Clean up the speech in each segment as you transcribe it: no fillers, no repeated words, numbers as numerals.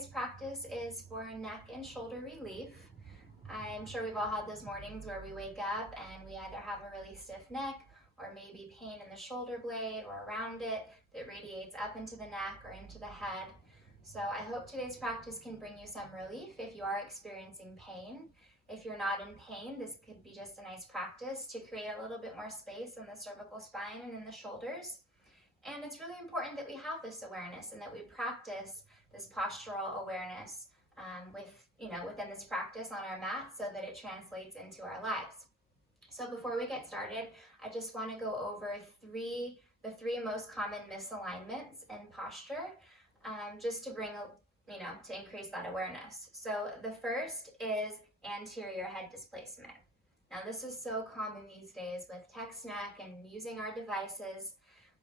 today's practice is for neck and shoulder relief. I'm sure we've all had those mornings where we wake up and we either have a really stiff neck or maybe pain in the shoulder blade or around it that radiates up into the neck or into the head. So I hope today's practice can bring you some relief if you are experiencing pain. If you're not in pain, this could be just a nice practice to create a little bit more space in the cervical spine and in the shoulders. And it's really important that we have this awareness and that we practice this postural awareness within this practice on our mat so that it translates into our lives. So before we get started, I just want to go over the three most common misalignments in posture, just to to increase that awareness. So the first is anterior head displacement. Now this is so common these days with text neck and using our devices,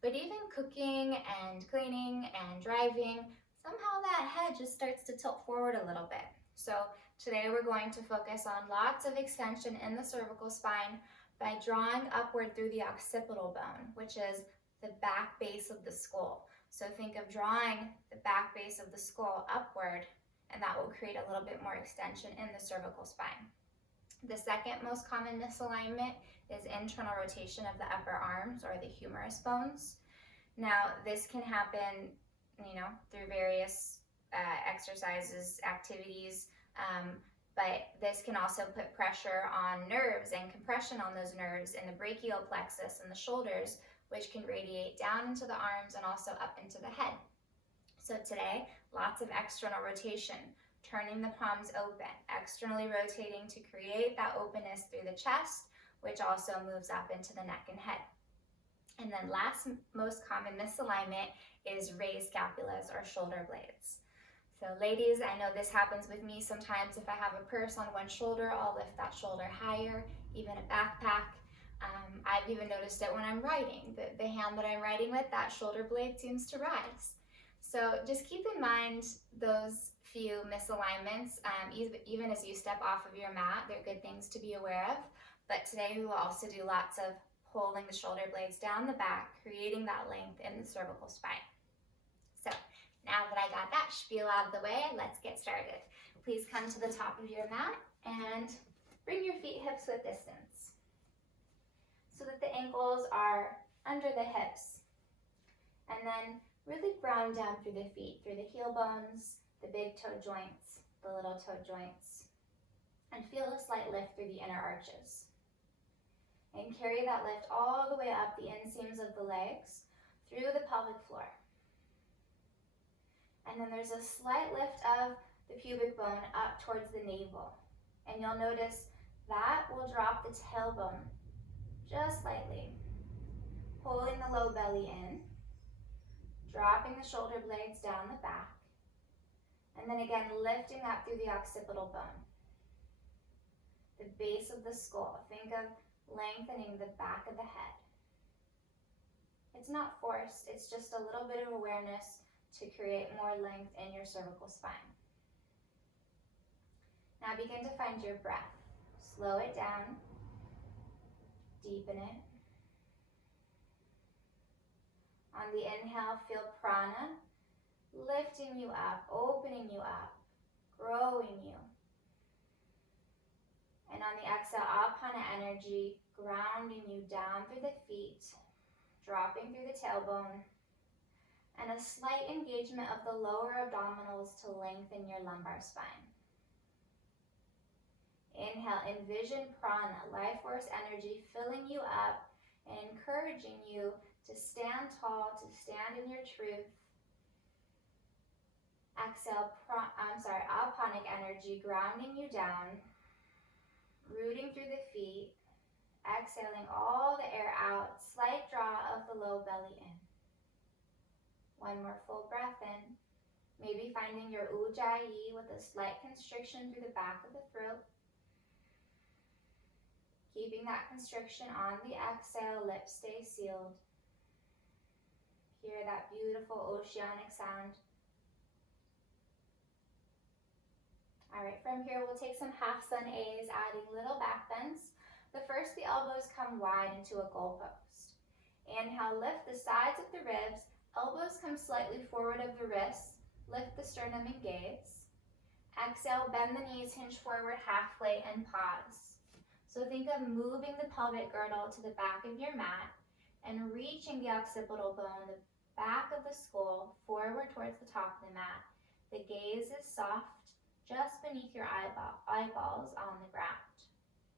but even cooking and cleaning and driving, somehow that head just starts to tilt forward a little bit. So today we're going to focus on lots of extension in the cervical spine by drawing upward through the occipital bone, which is the back base of the skull. So think of drawing the back base of the skull upward, and that will create a little bit more extension in the cervical spine. The second most common misalignment is internal rotation of the upper arms or the humerus bones. Now, this can happen, through various exercises, activities, but this can also put pressure on nerves and compression on those nerves in the brachial plexus and the shoulders, which can radiate down into the arms and also up into the head. So today, lots of external rotation, turning the palms open, externally rotating to create that openness through the chest, which also moves up into the neck and head. And then last most common misalignment is raised scapulas or shoulder blades. So ladies, I know this happens with me sometimes. If I have a purse on one shoulder, I'll lift that shoulder higher, even a backpack. I've even noticed it when I'm writing. The hand that I'm writing with, that shoulder blade seems to rise. So just keep in mind those few misalignments, even as you step off of your mat. They're good things to be aware of. But today we will also do lots of pulling the shoulder blades down the back, creating that length in the cervical spine. So now that I got that spiel out of the way, let's get started. Please come to the top of your mat and bring your feet hips width distance so that the ankles are under the hips. And then really ground down through the feet, through the heel bones, the big toe joints, the little toe joints, and feel a slight lift through the inner arches. And carry that lift all the way up the inseams of the legs through the pelvic floor. And then there's a slight lift of the pubic bone up towards the navel. And you'll notice that will drop the tailbone just slightly, pulling the low belly in, dropping the shoulder blades down the back, and then again lifting that through the occipital bone. The base of the skull, think of lengthening the back of the head. It's not forced, it's just a little bit of awareness to create more length in your cervical spine. Now begin to find your breath. Slow it down, deepen it. On the inhale, feel prana lifting you up, opening you up, growing you. And on the exhale, apana energy, grounding you down through the feet, dropping through the tailbone, and a slight engagement of the lower abdominals to lengthen your lumbar spine. Inhale, envision prana, life force energy filling you up and encouraging you to stand tall, to stand in your truth. Exhale, aponic energy grounding you down, rooting through the feet, exhaling all the air out, slight draw of the low belly in. One more full breath in, maybe finding your ujjayi with a slight constriction through the back of the throat. Keeping that constriction on the exhale, lips stay sealed. Hear that beautiful oceanic sound. All right, from here we'll take some half sun A's, adding little back bends. But first the elbows come wide into a goalpost. Inhale, lift the sides of the ribs, elbows come slightly forward of the wrists, Lift the sternum and gaze. Exhale, bend the knees, hinge forward halfway, and pause. So think of moving the pelvic girdle to the back of your mat and reaching the occipital bone, the back of the skull, forward towards the top of the mat. The gaze is soft, just beneath your eyeballs on the ground.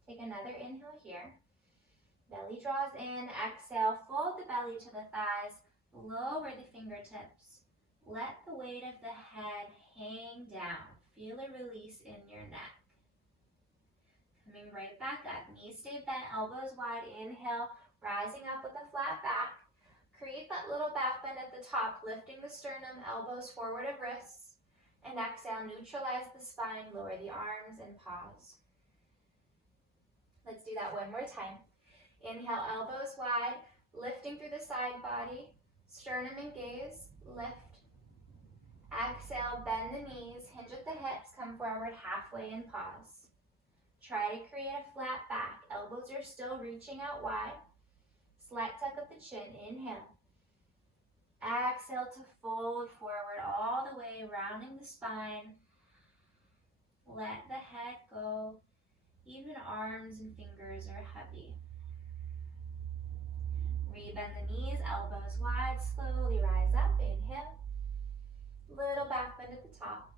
Take another inhale here. Belly draws in. Exhale, fold the belly to the thighs. Lower the fingertips. Let the weight of the head hang down. Feel a release in your neck. Coming right back up. Knees stay bent, elbows wide. Inhale, rising up with a flat back. Create that little back bend at the top, lifting the sternum, elbows forward of wrists. And exhale, neutralize the spine, lower the arms, and pause. Let's do that one more time. Inhale, elbows wide, lifting through the side body, sternum and gaze, lift. Exhale, bend the knees, hinge at the hips, come forward halfway and pause. Try to create a flat back. Elbows are still reaching out wide. Slight tuck of the chin, inhale. Exhale to fold forward all the way, rounding the spine. Let the head go. Even arms and fingers are heavy. Rebend the knees, elbows wide, slowly rise up. Inhale. Little back bend at the top.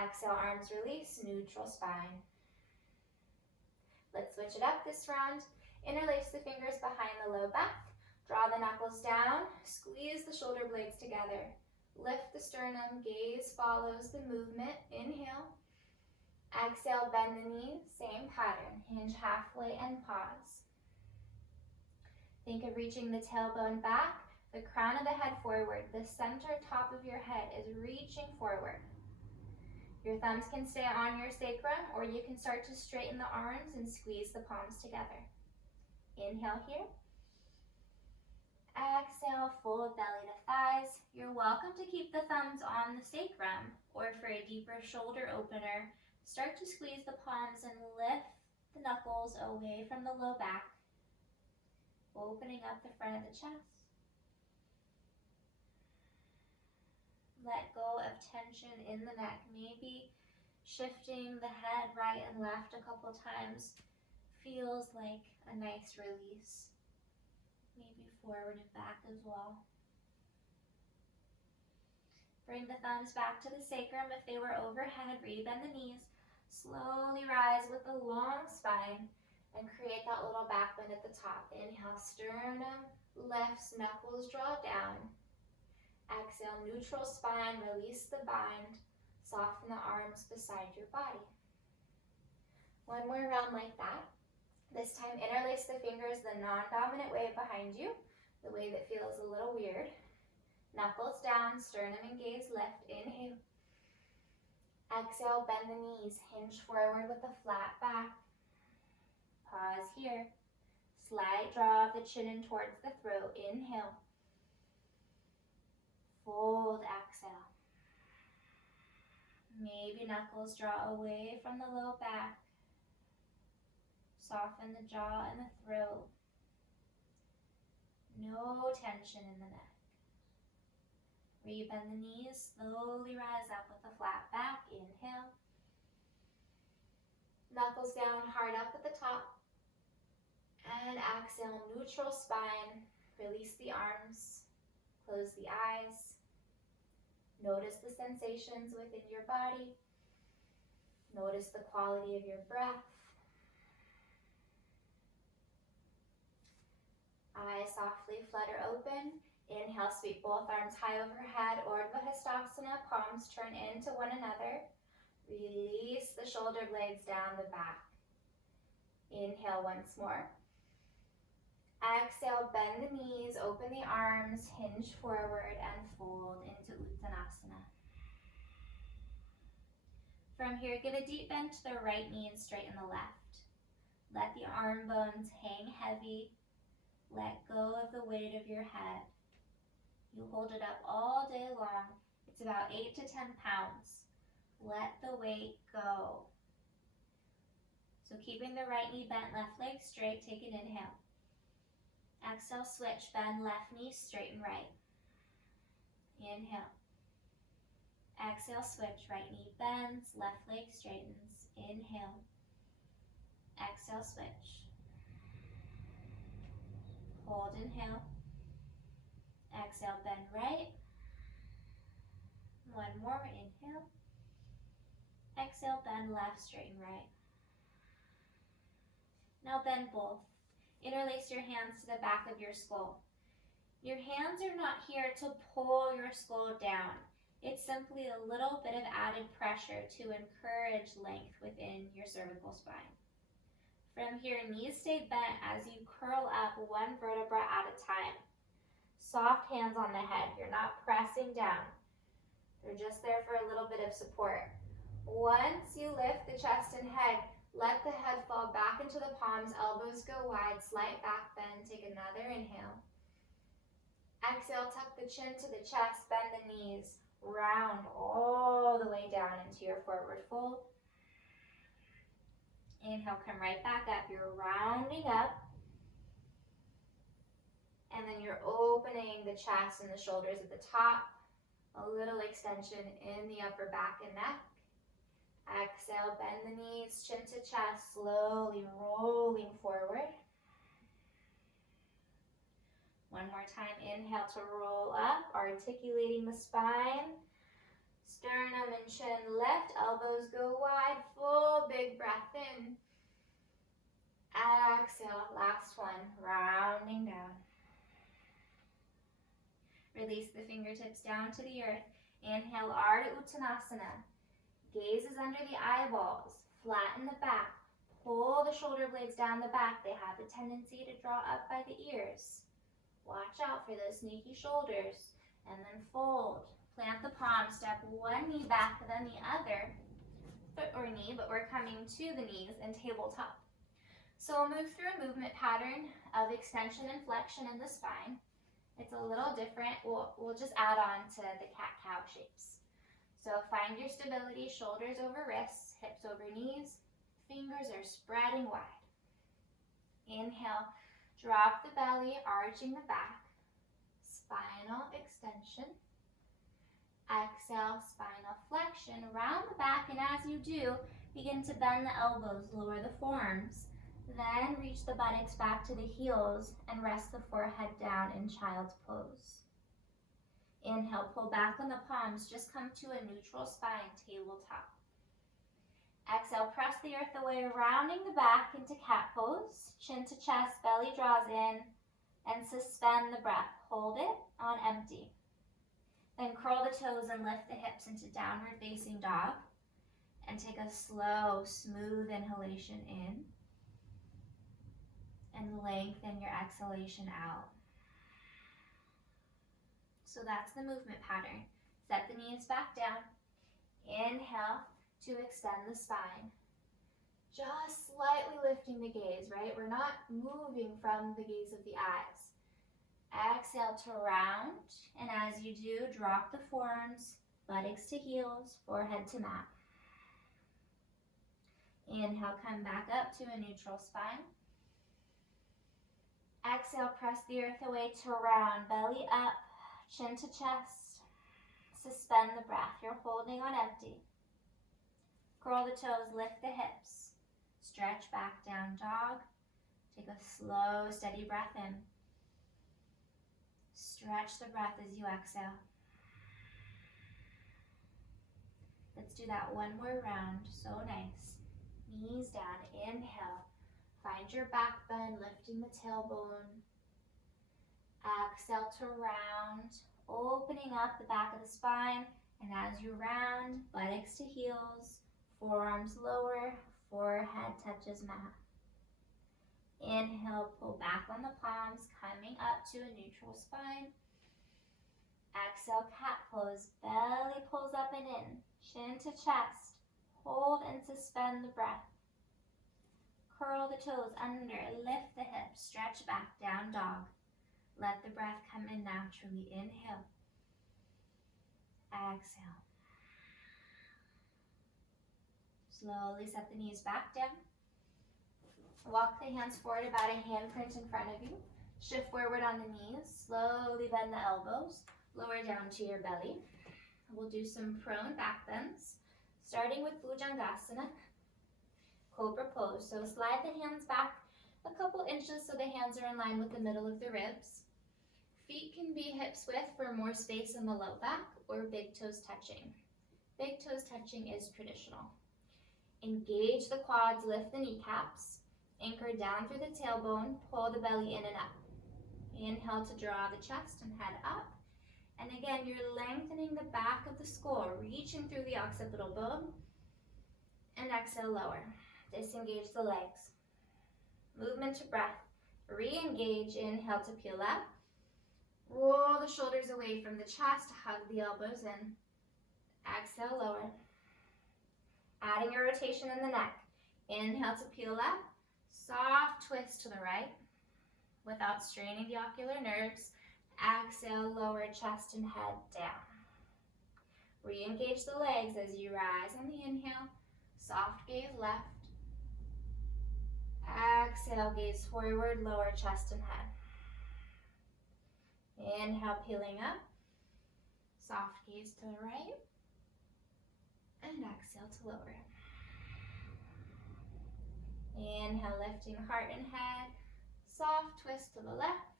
Exhale, arms release, neutral spine. Let's switch it up this round. Interlace the fingers behind the low back. Draw the knuckles down, squeeze the shoulder blades together. Lift the sternum, gaze follows the movement. Inhale. Exhale, bend the knees, same pattern. Hinge halfway and pause. Think of reaching the tailbone back, the crown of the head forward. The center top of your head is reaching forward. Your thumbs can stay on your sacrum, or you can start to straighten the arms and squeeze the palms together. Inhale here. Exhale, fold belly to thighs. You're welcome to keep the thumbs on the sacrum, or for a deeper shoulder opener, start to squeeze the palms and lift the knuckles away from the low back, opening up the front of the chest. Let go of tension in the neck, maybe shifting the head right and left a couple times feels like a nice release. Maybe forward and back as well. Bring the thumbs back to the sacrum if they were overhead. Rebend the knees. Slowly rise with a long spine and create that little back bend at the top. Inhale, sternum lifts, knuckles draw down. Exhale, neutral spine, release the bind. Soften the arms beside your body. One more round like that. This time, interlace the fingers the non-dominant way behind you, the way that feels a little weird. Knuckles down, sternum and gaze lift. Inhale. Exhale, bend the knees, hinge forward with a flat back. Pause here. Slight draw of the chin in towards the throat. Inhale. Fold, exhale. Maybe knuckles draw away from the low back. Soften the jaw and the throat. No tension in the neck. Rebend the knees, slowly rise up with a flat back. Inhale. Knuckles down, hard up at the top. And exhale, neutral spine. Release the arms. Close the eyes. Notice the sensations within your body. Notice the quality of your breath. Eyes softly flutter open. Inhale, sweep both arms high overhead, Urdhva Hastasana, palms turn into one another. Release the shoulder blades down the back. Inhale once more. Exhale, bend the knees, open the arms, hinge forward and fold into Uttanasana. From here, give a deep bend to the right knee and straighten the left. Let the arm bones hang heavy. Let go of the weight of your head. You hold it up all day long. It's about 8 to 10 pounds. Let the weight go. So keeping the right knee bent, left leg straight, take an inhale. Exhale, switch, bend left knee, straighten right. Inhale. Exhale, switch. Right knee bends, left leg straightens. Inhale. Exhale, switch. Hold, inhale. Exhale, bend right. One more, inhale. Exhale, bend left, straighten right. Now bend both. Interlace your hands to the back of your skull. Your hands are not here to pull your skull down. It's simply a little bit of added pressure to encourage length within your cervical spine. From here, knees stay bent as you curl up one vertebra at a time. Soft hands on the head. You're not pressing down. They're just there for a little bit of support. Once you lift the chest and head, let the head fall back into the palms, elbows go wide, slight back bend. Take another inhale. Exhale, tuck the chin to the chest, bend the knees, round all the way down into your forward fold. Inhale, come right back up. You're rounding up. And then you're opening the chest and the shoulders at the top. A little extension in the upper back and neck. Exhale, bend the knees, chin to chest, slowly rolling forward. One more time, inhale to roll up, articulating the spine. Sternum and chin lift, elbows go wide, full big breath in. Exhale, last one, rounding down. Release the fingertips down to the earth. Inhale, Ardha Uttanasana. Gaze is under the eyeballs. Flatten the back. Pull the shoulder blades down the back. They have a tendency to draw up by the ears. Watch out for those sneaky shoulders. And then fold. Plant the palms. Step one knee back, then the other foot or knee, but we're coming to the knees and tabletop. So we'll move through a movement pattern of extension and flexion in the spine. It's a little different. We'll just add on to the cat-cow shapes. So find your stability, shoulders over wrists, hips over knees, fingers are spreading wide. Inhale, drop the belly, arching the back, spinal extension. Exhale, spinal flexion, round the back, and as you do, begin to bend the elbows, lower the forearms. Then reach the buttocks back to the heels and rest the forehead down in child's pose. Inhale, pull back on the palms, just come to a neutral spine, tabletop. Exhale, press the earth away, rounding the back into cat pose. Chin to chest, belly draws in, and suspend the breath. Hold it on empty. Then curl the toes and lift the hips into downward facing dog. And take a slow, smooth inhalation in. And lengthen your exhalation out. So that's the movement pattern. Set the knees back down. Inhale to extend the spine. Just slightly lifting the gaze, right? We're not moving from the gaze of the eyes. Exhale to round, and as you do, drop the forearms, buttocks to heels, forehead to mat. Inhale, come back up to a neutral spine. Exhale, press the earth away to round, belly up, chin to chest. Suspend the breath. You're holding on empty. Curl the toes, lift the hips. Stretch back down dog. Take a slow, steady breath in. Stretch the breath as you exhale. Let's do that one more round. So nice. Knees down. Inhale. Find your back bend, lifting the tailbone. Exhale to round, opening up the back of the spine. And as you round, buttocks to heels, forearms lower, forehead touches mat. Inhale, pull back on the palms, coming up to a neutral spine. Exhale, cat pose, belly pulls up and in, chin to chest. Hold and suspend the breath. Curl the toes under, lift the hips, stretch back, down dog. Let the breath come in naturally. Inhale. Exhale. Slowly set the knees back down. Walk the hands forward about a handprint in front of you. Shift forward on the knees. Slowly bend the elbows. Lower down to your belly. We'll do some prone back bends, starting with Bhujangasana, Cobra pose. So slide the hands back a couple inches so the hands are in line with the middle of the ribs. Feet can be hips width for more space in the low back, or big toes touching. Big toes touching is traditional. Engage the quads, lift the kneecaps, anchor down through the tailbone, pull the belly in and up. Inhale to draw the chest and head up. And again, you're lengthening the back of the skull, reaching through the occipital bone. And exhale, lower. Disengage the legs. Movement to breath. Re-engage, inhale to peel up. Roll the shoulders away from the chest, hug the elbows in. Exhale, lower. Adding a rotation in the neck. Inhale to peel up. Soft twist to the right without straining the ocular nerves. Exhale, lower chest and head down. Re-engage the legs as you rise on the inhale. Soft gaze left. Exhale, gaze forward, lower chest and head. Inhale, peeling up. Soft gaze to the right. And exhale to lower. Inhale, lifting heart and head. Soft twist to the left.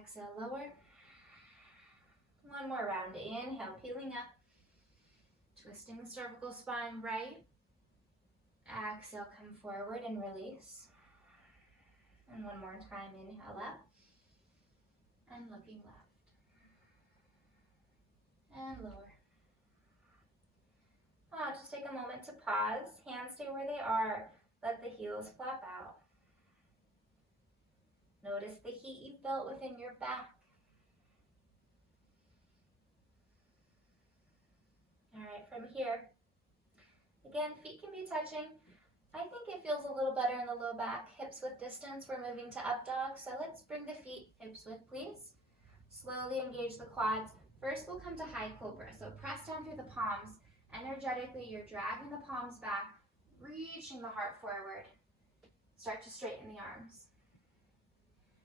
Exhale, lower. One more round. Inhale, peeling up. Twisting the cervical spine right. Exhale, come forward and release. And one more time, inhale up. And looking left. And lower. Just take a moment to pause. Hands stay where they are. Let the heels flop out. Notice the heat you felt within your back. All right, from here, again, feet can be touching. I think it feels a little better in the low back. Hips width distance, we're moving to up dog. So let's bring the feet hips width, please. Slowly engage the quads. First, we'll come to high cobra. So press down through the palms. Energetically, you're dragging the palms back, reaching the heart forward. Start to straighten the arms.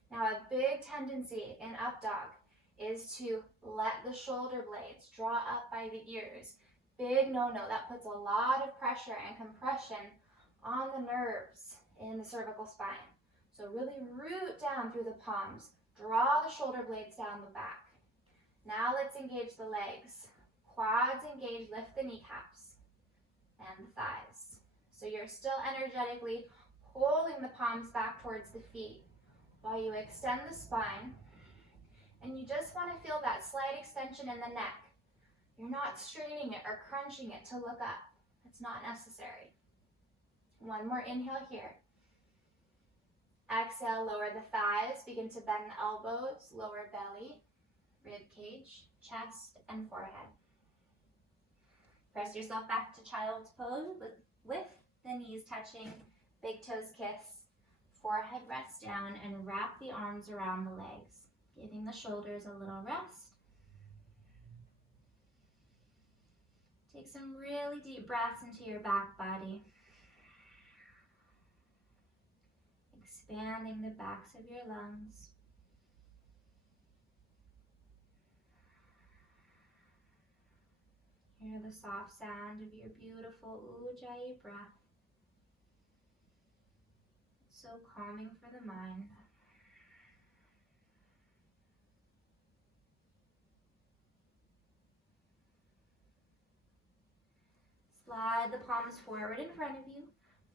Now, a big tendency in up dog is to let the shoulder blades draw up by the ears. Big no-no. That puts a lot of pressure and compression on the nerves in the cervical spine. So really root down through the palms. Draw the shoulder blades down the back. Now let's engage the legs. Quads engage, lift the kneecaps and the thighs. So you're still energetically pulling the palms back towards the feet while you extend the spine. And you just want to feel that slight extension in the neck. You're not straining it or crunching it to look up. It's not necessary. One more inhale here. Exhale, lower the thighs. Begin to bend the elbows, lower belly, rib cage, chest, and forehead. Press yourself back to child's pose with the knees touching, big toes kiss, forehead rests down, and wrap the arms around the legs, giving the shoulders a little rest. Take some really deep breaths into your back body. Expanding the backs of your lungs. Hear the soft sound of your beautiful Ujjayi breath. It's so calming for the mind. Slide the palms forward in front of you.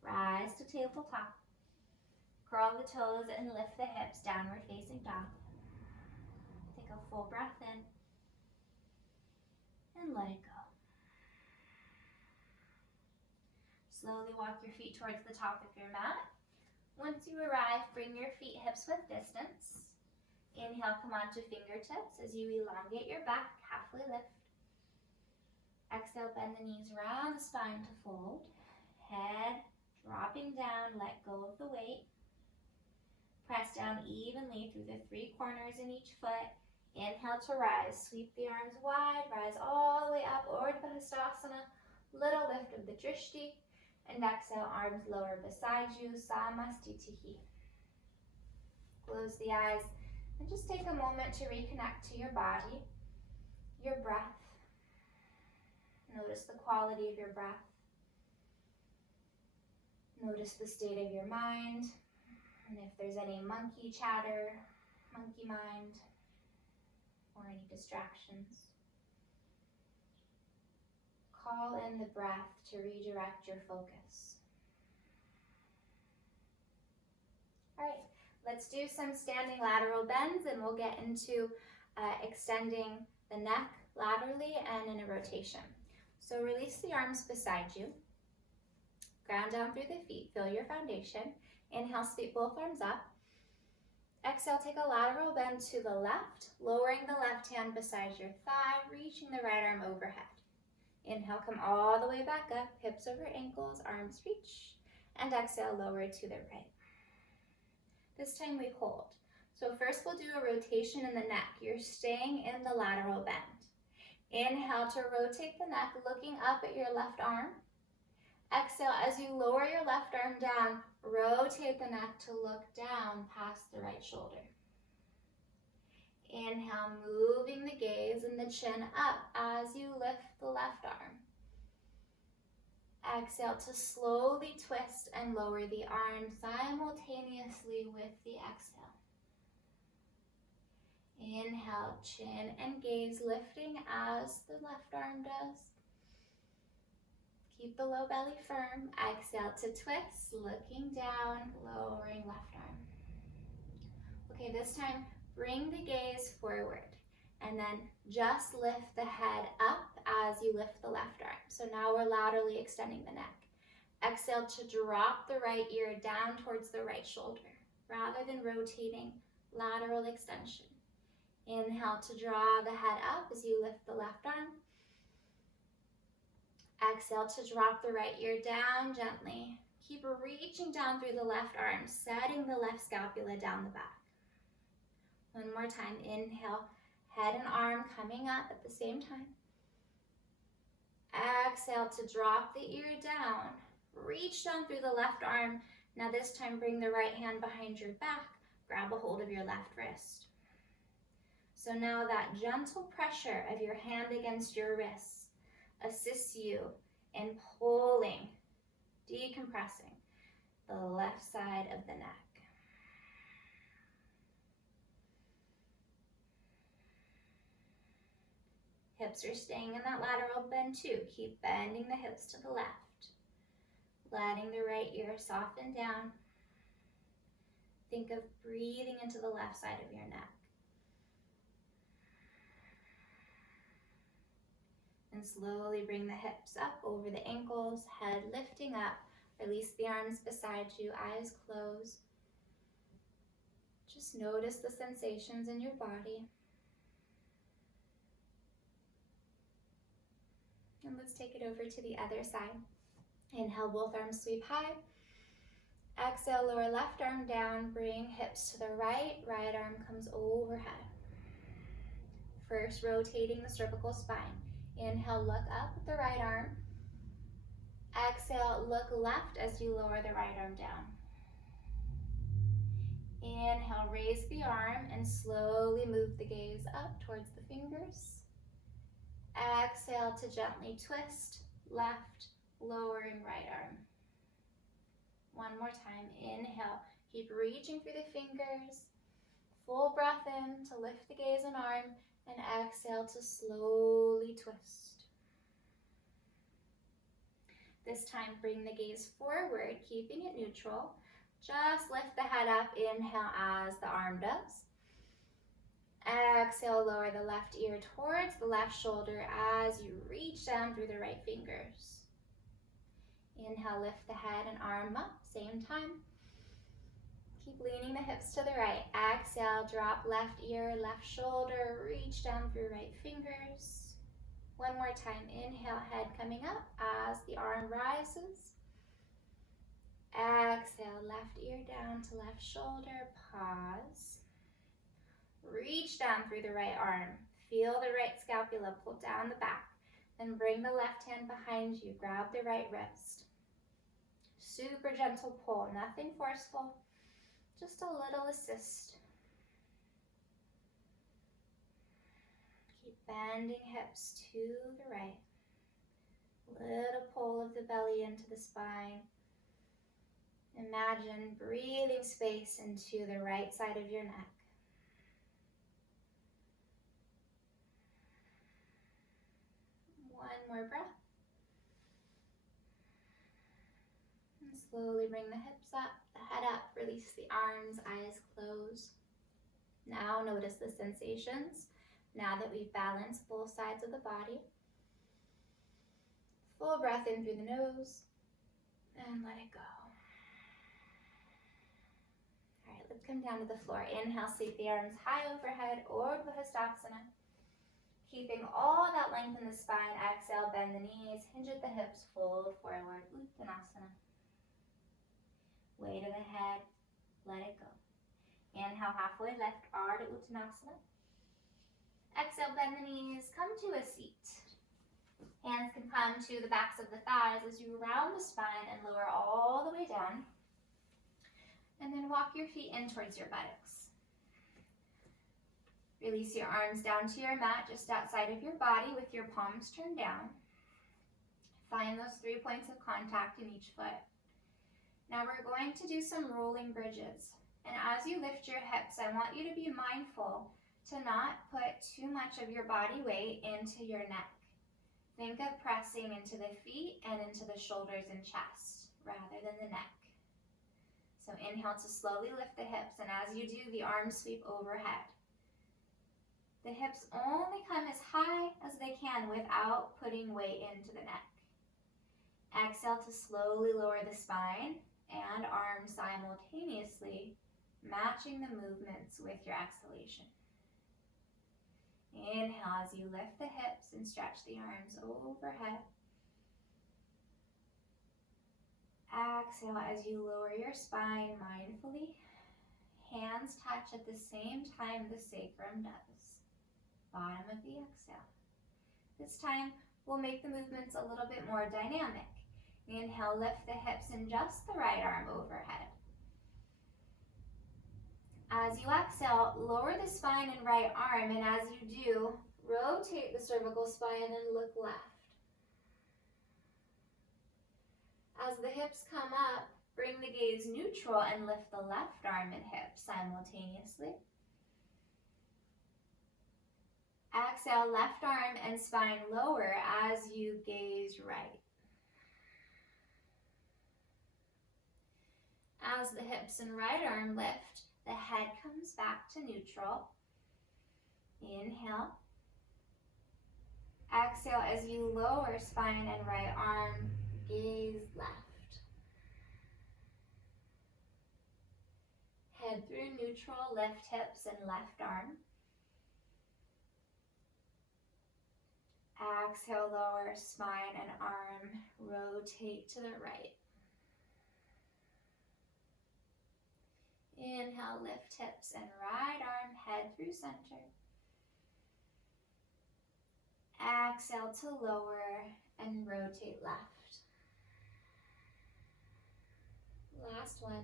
Rise to tabletop. Curl the toes and lift the hips, downward facing dog. Take a full breath in and let it go. Slowly walk your feet towards the top of your mat. Once you arrive, bring your feet hips width distance. Inhale, come onto fingertips as you elongate your back, halfway lift. Exhale, bend the knees around the spine to fold. Head dropping down, let go of the weight. Press down evenly through the three corners in each foot. Inhale to rise. Sweep the arms wide, rise all the way up, Urdhva Hastasana. Little lift of the drishti. And exhale, arms lower beside you, Samastitihi. Close the eyes and just take a moment to reconnect to your body. your breath. Notice the quality of your breath. Notice the state of your mind, and if there's any monkey chatter, monkey mind, or any distractions. Call in the breath to redirect your focus. All right, let's do some standing lateral bends, and we'll get into extending the neck laterally and in a rotation. So release the arms beside you. Ground down through the feet, feel your foundation. Inhale, sweep both arms up. Exhale, take a lateral bend to the left, lowering the left hand beside your thigh, reaching the right arm overhead. Inhale, come all the way back up, hips over ankles, arms reach, and exhale, lower to the right. This time we hold. So first we'll do a rotation in the neck. You're staying in the lateral bend. Inhale to rotate the neck, looking up at your left arm. Exhale, as you lower your left arm down, rotate the neck to look down past the right shoulder. Inhale, moving the gaze and the chin up as you lift the left arm. Exhale to slowly twist and lower the arm simultaneously with the exhale. Inhale, chin and gaze lifting as the left arm does. Keep the low belly firm. Exhale to twist, looking down, lowering left arm. Okay, this time, bring the gaze forward and then just lift the head up as you lift the left arm. So now we're laterally extending the neck. Exhale to drop the right ear down towards the right shoulder rather than rotating, lateral extension. Inhale to draw the head up as you lift the left arm. Exhale to drop the right ear down gently. Keep reaching down through the left arm, setting the left scapula down the back. One more time, inhale, head and arm coming up at the same time. Exhale to drop the ear down. Reach down through the left arm. Now this time, bring the right hand behind your back. Grab a hold of your left wrist. So now that gentle pressure of your hand against your wrist assists you in pulling, decompressing the left side of the neck. Hips are staying in that lateral bend too. Keep bending the hips to the left. Letting the right ear soften down. Think of breathing into the left side of your neck. And slowly bring the hips up over the ankles, head lifting up. Release the arms beside you, eyes closed. Just notice the sensations in your body. And let's take it over to the other side. Inhale, both arms sweep high. Exhale, lower left arm down, bring hips to the right, right arm comes overhead. First, rotating the cervical spine. Inhale, look up at the right arm. Exhale, look left as you lower the right arm down. Inhale, raise the arm and slowly move the gaze up towards the fingers. Exhale to gently twist, left, lowering right arm. One more time, inhale, keep reaching through the fingers. Full breath in to lift the gaze and arm, and exhale to slowly twist. This time, bring the gaze forward, keeping it neutral. Just lift the head up, inhale as the arm does. Exhale, lower the left ear towards the left shoulder as you reach down through the right fingers. Inhale, lift the head and arm up, same time. Keep leaning the hips to the right. Exhale, drop left ear, left shoulder, reach down through right fingers. One more time, inhale, head coming up as the arm rises. Exhale, left ear down to left shoulder, pause. Reach down through the right arm. Feel the right scapula pull down the back. Then bring the left hand behind you. Grab the right wrist. Super gentle pull, nothing forceful. Just a little assist. Keep Bending hips to the right. Little pull of the belly into the spine. Imagine breathing space into the right side of your neck. One more breath. And slowly bring the hips up, the head up, release the arms, eyes closed. Now notice the sensations. Now that we've balanced both sides of the body. Full breath in through the nose and let it go. All right, let's come down to the floor. Inhale, sweep the arms high overhead, Urdhva Hastasana. Keeping all that length in the spine. Exhale, bend the knees, hinge at the hips, fold forward, Uttanasana. Weight of the head, let it go. Inhale, halfway lift, Ardha Uttanasana. Exhale, bend the knees, come to a seat. Hands can come to the backs of the thighs as you round the spine and lower all the way down. And then walk your feet in towards your buttocks. Release your arms down to your mat just outside of your body with your palms turned down. Find those 3 points of contact in each foot. Now we're going to do some rolling bridges. And as you lift your hips, I want you to be mindful to not put too much of your body weight into your neck. Think of pressing into the feet and into the shoulders and chest rather than the neck. So inhale to slowly lift the hips, and as you do, the arms sweep overhead. The hips only come as high as they can without putting weight into the neck. Exhale to slowly lower the spine and arms simultaneously, matching the movements with your exhalation. Inhale as you lift the hips and stretch the arms overhead. Exhale as you lower your spine mindfully. Hands touch at the same time the sacrum does. Bottom of the exhale. This time we'll make the movements a little bit more dynamic. Inhale, lift the hips and just the right arm overhead. As you exhale, lower the spine and right arm, and as you do, rotate the cervical spine and look left. As the hips come up, bring the gaze neutral and lift the left arm and hip simultaneously. Exhale, left arm and spine lower as you gaze right. As the hips and right arm lift, the head comes back to neutral. Inhale. Exhale as you lower spine and right arm, gaze left. Head through neutral, lift hips and left arm. Exhale, lower spine and arm, rotate to the right. Inhale, lift hips and right arm, head through center. Exhale to lower and rotate left. Last one,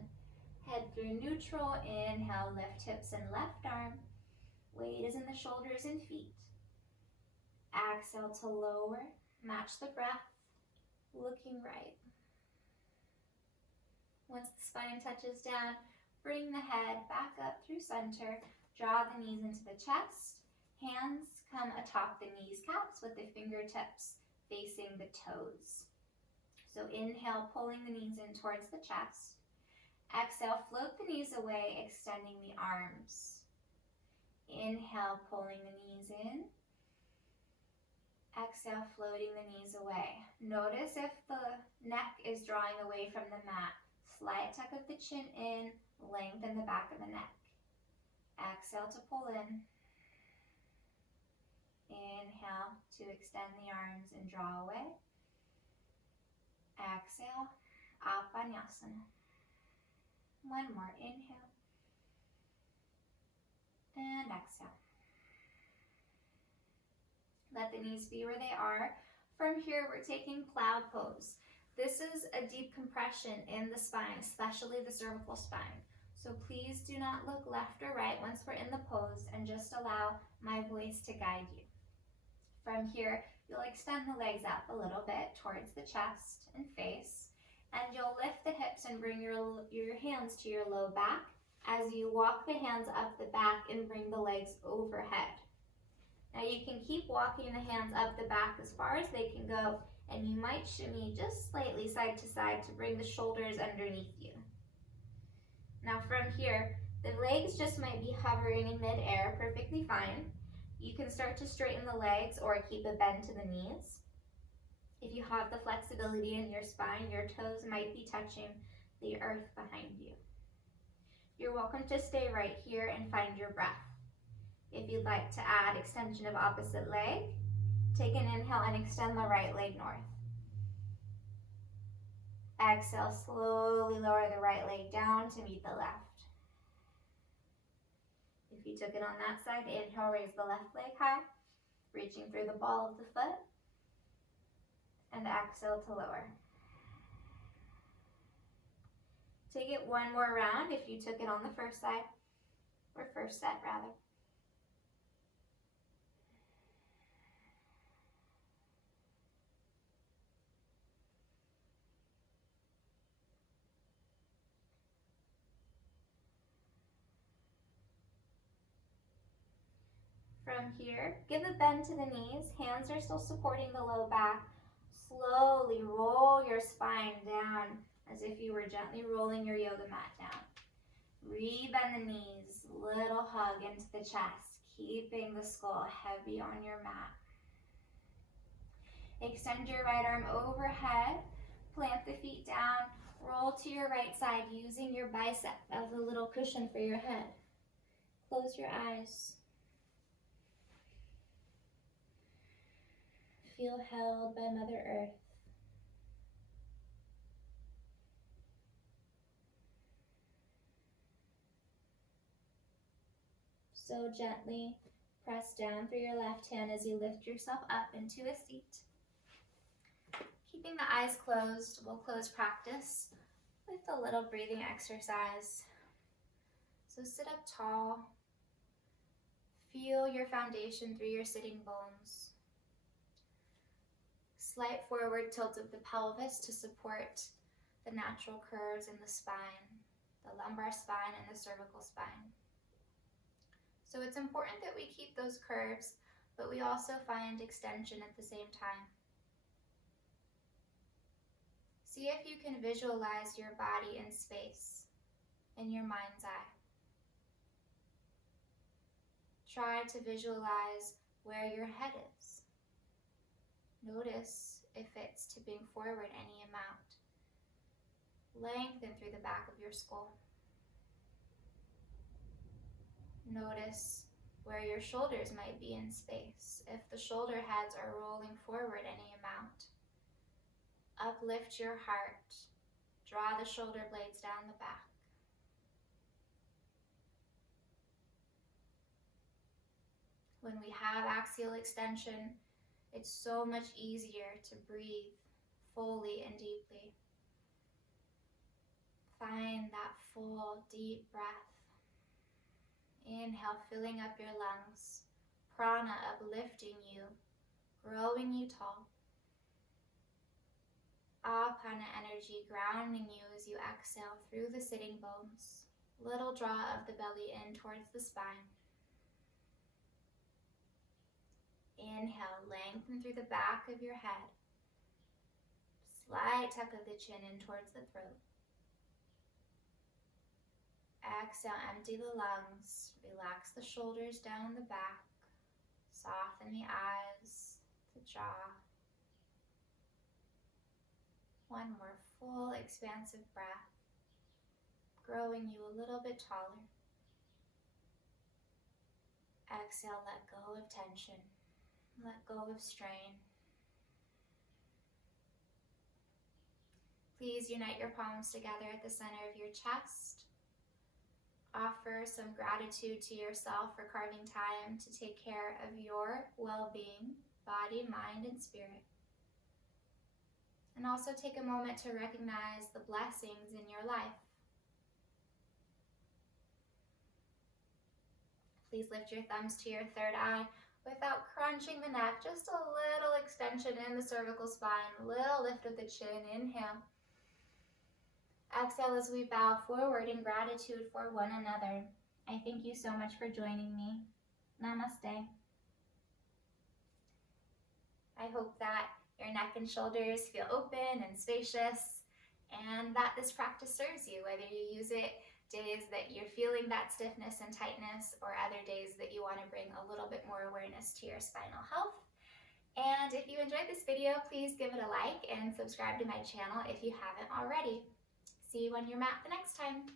head through neutral. Inhale, lift hips and left arm. Weight is in the shoulders and feet. Exhale to lower, match the breath, looking right. Once the spine touches down, bring the head back up through center, draw the knees into the chest, hands come atop the knees caps with the fingertips facing the toes. So inhale, pulling the knees in towards the chest. Exhale, float the knees away, extending the arms. Inhale, pulling the knees in. Exhale, floating the knees away. Notice if the neck is drawing away from the mat. Slight tuck of the chin in, lengthen the back of the neck. Exhale to pull in. Inhale to extend the arms and draw away. Exhale, Apanyasana. One more, inhale. And exhale. Let the knees be where they are. From here, we're taking plow pose. This is a deep compression in the spine, especially the cervical spine. So please do not look left or right once we're in the pose, and just allow my voice to guide you. From here, you'll extend the legs up a little bit towards the chest and face, and you'll lift the hips and bring your hands to your low back as you walk the hands up the back and bring the legs overhead. Now you can keep walking the hands up the back as far as they can go, and you might shimmy just slightly side to side to bring the shoulders underneath you. Now from here, the legs just might be hovering in mid-air, perfectly fine. You can start to straighten the legs or keep a bend to the knees. If you have the flexibility in your spine, your toes might be touching the earth behind you. You're welcome to stay right here and find your breath. If you'd like to add extension of opposite leg, take an inhale and extend the right leg north. Exhale, slowly lower the right leg down to meet the left. If you took it on that side, inhale, raise the left leg high, reaching through the ball of the foot, and exhale to lower. Take it one more round if you took it on the first side, or first set rather. From here, give a bend to the knees. Hands are still supporting the low back. Slowly roll your spine down as if you were gently rolling your yoga mat down. Rebend the knees, little hug into the chest, keeping the skull heavy on your mat. Extend your right arm overhead, plant the feet down, roll to your right side using your bicep as a little cushion for your head. Close your eyes. Feel held by Mother Earth. So gently press down through your left hand as you lift yourself up into a seat. Keeping the eyes closed, we'll close practice with a little breathing exercise. So sit up tall. Feel your foundation through your sitting bones. Slight forward tilt of the pelvis to support the natural curves in the spine, the lumbar spine and the cervical spine. So it's important that we keep those curves, but we also find extension at the same time. See if you can visualize your body in space, in your mind's eye. Try to visualize where your head is. Notice if it's tipping forward any amount. Lengthen through the back of your skull. Notice where your shoulders might be in space. If the shoulder heads are rolling forward any amount. Uplift your heart. Draw the shoulder blades down the back. When we have axial extension, it's so much easier to breathe fully and deeply. Find that full, deep breath. Inhale, filling up your lungs. Prana uplifting you, growing you tall. Apana energy grounding you as you exhale through the sitting bones. Little draw of the belly in towards the spine. Inhale, lengthen through the back of your head. Slight tuck of the chin in towards the throat. Exhale, empty the lungs. Relax the shoulders down the back. Soften the eyes, the jaw. One more full, expansive breath, growing you a little bit taller. Exhale, let go of tension. Let go of strain. Please unite your palms together at the center of your chest. Offer some gratitude to yourself for carving time to take care of your well-being, body, mind, and spirit. And also take a moment to recognize the blessings in your life. Please lift your thumbs to your third eye without crunching the neck. Just a little extension in the cervical spine, a little lift of the chin. Inhale. Exhale as we bow forward in gratitude for one another. I thank you so much for joining me. Namaste. I hope that your neck and shoulders feel open and spacious, and that this practice serves you, whether you use it days that you're feeling that stiffness and tightness, or other days that you want to bring a little bit more awareness to your spinal health. And if you enjoyed this video, please give it a like and subscribe to my channel if you haven't already. See you on your mat the next time.